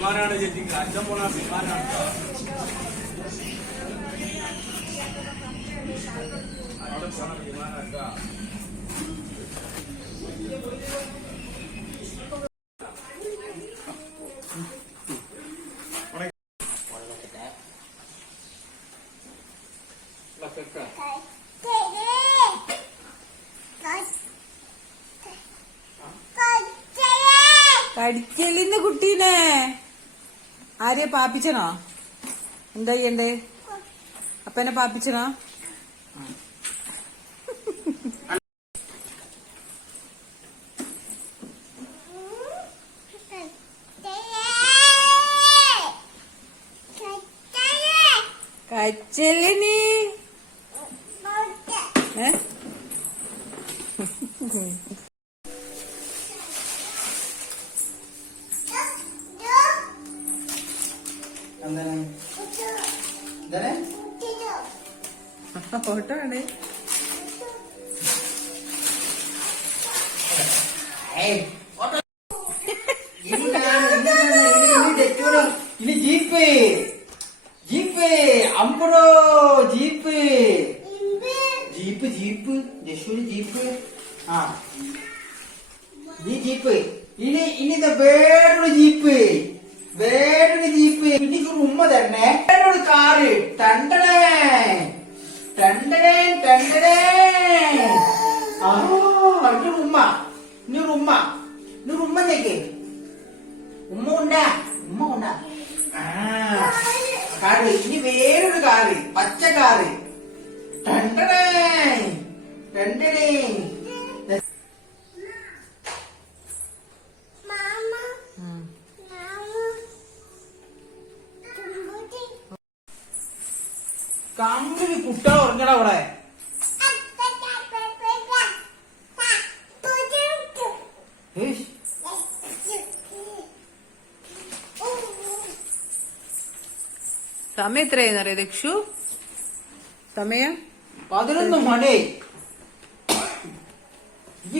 വിമാനാണ് ചേച്ചി അച്ഛൻ പോണ വിമാനാണ്. അച്ഛൻ പോണ വിമാനാക്ക. കടിക്കലിന്ന് കുട്ടീനെ ആരെയാ പാപ്പിച്ചണോ? എന്താ ചെയ്യണ്ടേ? അപ്പനെ പാപ്പിച്ചണോ? കച്ചലിനി ഫോട്ടോ ആണ്. ini jipe ampuro jipe Jeshuri jipe ini jipe ini the വേറൊരു ജീപ്പ് ini rumah തന്നെ വേറൊരു കാറ് ടണ്ടടേ ini rumah nyeke umma ഉണ്ടാ കാറ് ഇനി വേറൊരു കാറ് പച്ച കാറ് ടണ്ടടേ കമ്പിന് കുട്ട ഉറങ്ങടാ അവിടെ. സമയം എത്രയെന്നറിയ ദക്ഷു? സമയം 11 മണി.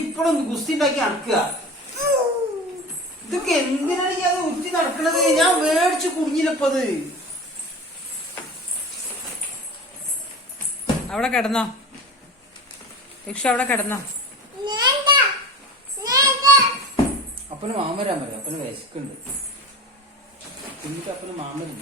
ഇപ്പോഴും ഗുസ്തി ഉണ്ടാക്കി നടക്കുക. ഇതൊക്കെ എന്തിനാണ് ഞാൻ ഉറ്റി നടക്കണത്? ഞാൻ മേടിച്ച് കുടുങ്ങിയില്ലപ്പത്. അവിടെ കിടന്നോ ദക്ഷു? അവിടെ കിടന്നോ? അപ്പന് മാമരാൻ പറയാം. അപ്പന് വിശക്കുണ്ട്. എന്നിട്ട് അപ്പന് മാമരുണ്ട്.